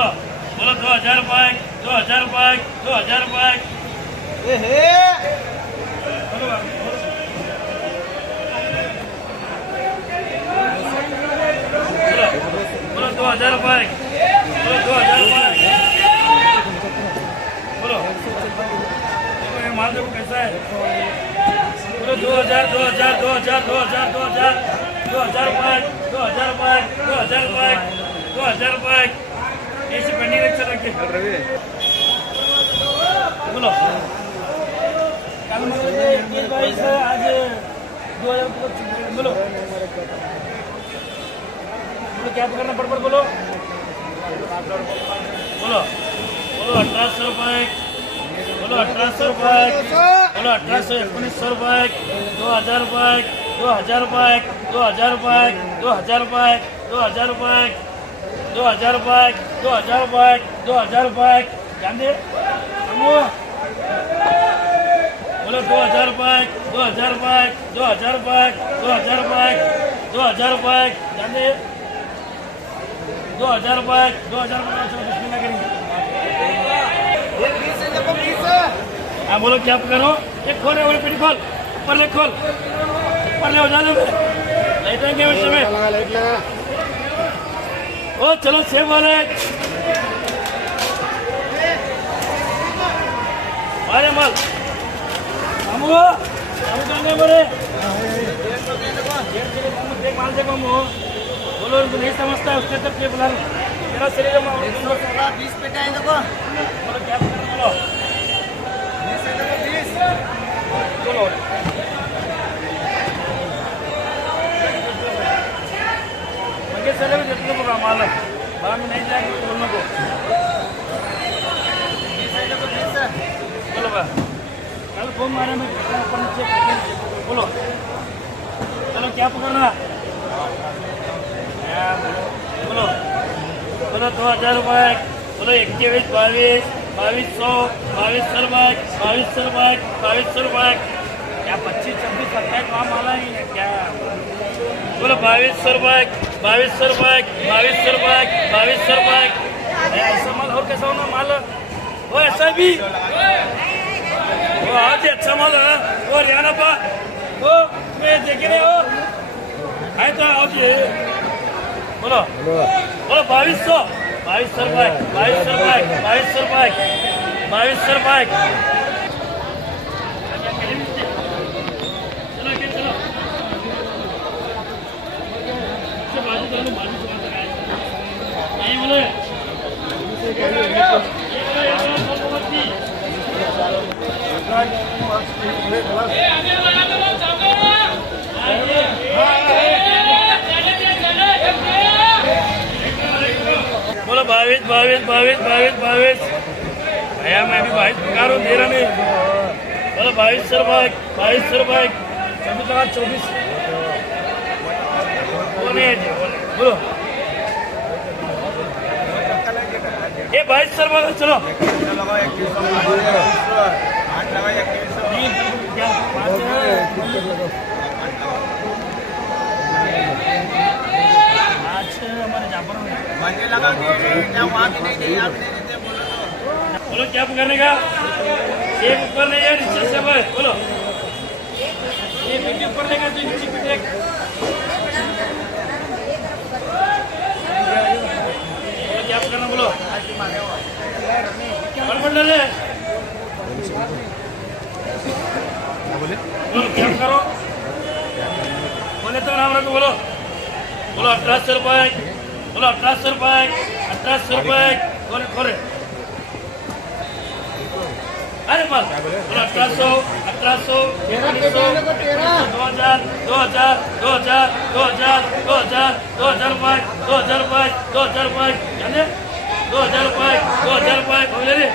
बोलो बोलो 2000 रुपये 2000 रुपये 2000 रुपये बोलो 2000 रुपये बोलो 2000 रुपये बोलो देखो ये माल देखो कैसा है बोलो 2000 2000 2000 2000 2000 2000 रुपये 2000 रुपये 2000 रुपये 2000 रुपये ऐसे पेंडिंग रख रखे बोलो कल मतलब भाई से आज 2000 बोलो बोलो क्या करना पड़ बोलो बोलो बोलो 1800 रुपये बोलो 1800 रुपये बोलो 1800 1900 रुपये 2000 रुपये 2000 रुपये 2000 रुपये 2000 रुपये 2000 रुपये 2000 रुपये 2000 रुपये 2000 रुपये ध्यान दे बोलो 2000 रुपये 2000 रुपये 2000 रुपये 2000 रुपये 2000 रुपये ध्यान दे 2000 रुपये 2000 रुपये हाँ बोलो क्या करो एक खोल रहे पेटी खोल ऊपर ले खोल ऊपर ले हो जाने में लाइट रहेंगे उस समय ओ चलो सेब वाले अरे माल हम कहने बोले माल देखो बोलो नहीं समझता उसके तक ये बुला मेरा शरीर 20 पे टाइम देखो बोलो क्या बोलो 20 बोलो मुझे चले भी जितने को माल बाहर में नहीं जाएंगे बोलने को बोलो बा कल फोन मारे में ऊपर नीचे बोलो चलो क्या पकड़ना बोलो बोलो 2000 रुपये बोलो 21 22 2200 2200 रुपये 2200 रुपये 2200 रुपये क्या 25 26 27 वहाँ माला ही है क्या बोलो 2200 रुपये 2200 रुपये 2200 रुपये 2200 रुपये ऐसा माल और कैसा होना माल वो ऐसा भी वो आज अच्छा माल है वो हरियाणा पा वो मैं देखे नहीं हो आए तो आज बोलो बोलो 2200 रुपये 2200 रुपये 2200 रुपये 2200 रुपये चलो क्या चलो नहीं बोले बोलो 22 22 22 22 22 भैया मैं भी 22 पका रहा हूँ दे रहा नहीं बोलो 2200 रुपये 2200 रुपये 24 बोलो ये 2200 रुपये चलो बोलो क्या करने का एक ऊपर नहीं है नीचे से बोलो ये पेटी ऊपर लेगा तो नीचे पेटी क्या करना बोलो बोलो क्या करो बोले तो नाम रखो बोलो बोलो 1800 रुपये बोलो 1800 रुपये 1800 रुपये खोले अरे बस बोलो 1800 1800 1900 2000 2000 2000 2000 2000 2000 रुपये 2000 रुपये 2000 रुपये जाने 2000 रुपये 2000 रुपये बोले रे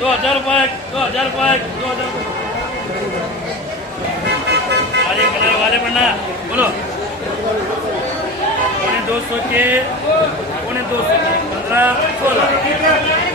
2000 रुपये 2000 रुपये 2000 अरे कलर वाले बनना बोलो 200 के 200 के 15 16 11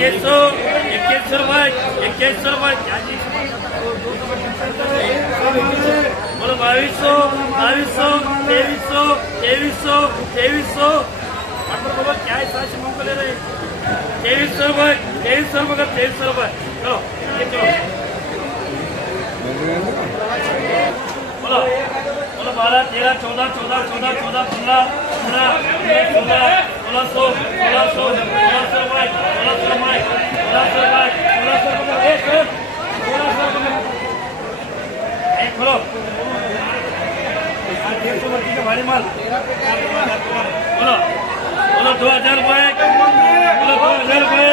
2100 रुपए 2100 रुपए क्या चीज बोलो 2200 2200 2300 बोलो क्या हिसाब से हमको ले रहे 2300 रुपए 2300 रुपए चलो बोलो बोलो 12 13 14 15 खोलो भारी माल बोलो बोलो 2000 रुपए बोलो 2000 रुपए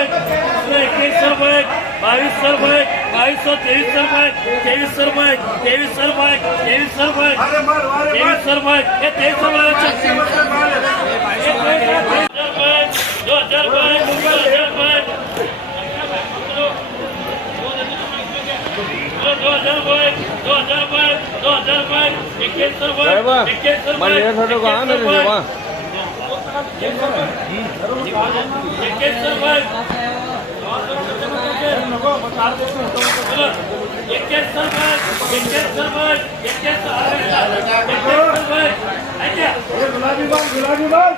2100 रुपए 2200 रुपए 2300 रुपए 2300 रुपए 2300 रुपए 2300 रुपए ये 2300 रुपए 2000 रुपए 2000 रुपए 2100 रुपए 2100 रुपए 2100 गुलाबी बाल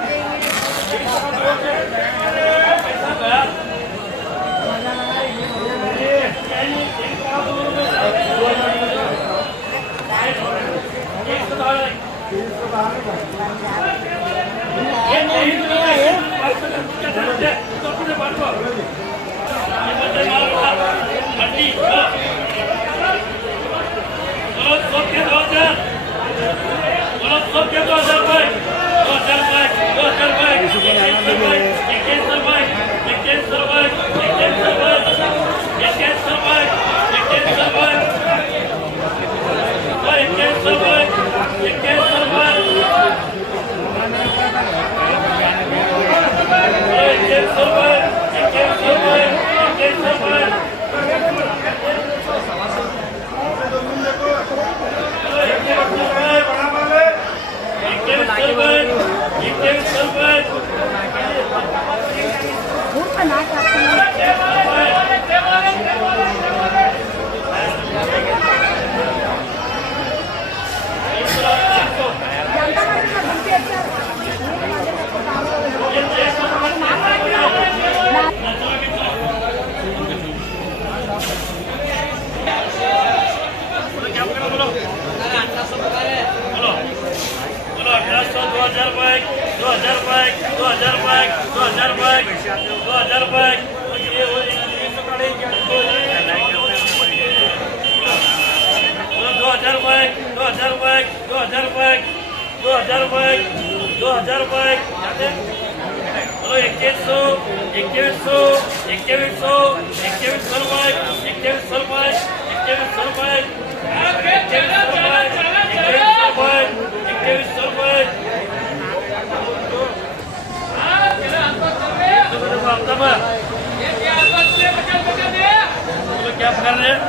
क्या कर रहे हैं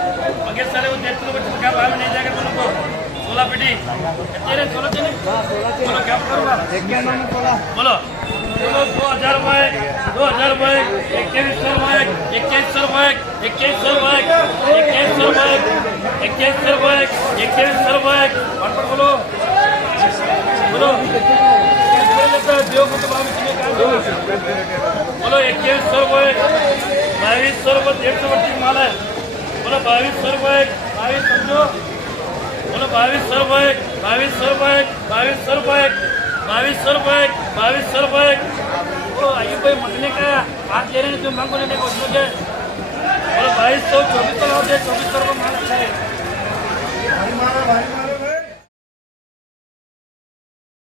आगे सारे वो देखते हो बच्चे क्या भाव नहीं जाएगा तुम लोग 16 पेटी तेरे 16 चले बोलो क्या करूँगा बोलो बोलो 2000 रुपए 2100 रुपए 2100 रुपए 2100 रुपए 2100 रुपए बोलो बोलो बोलो 2100 रुपए 2200 रुपए 150 माल है बोलो 2200 रुपए 22 समझो बोलो 2200 रुपए 2200 रुपए 2200 रुपए 2200 रुपए 2200 रुपए वो आइए कोई मटने का हाथ ले रहे हैं जो मांगो लेने को मुझे बोलो 2200 2400 लाओ 2400 रुपए माल अच्छा है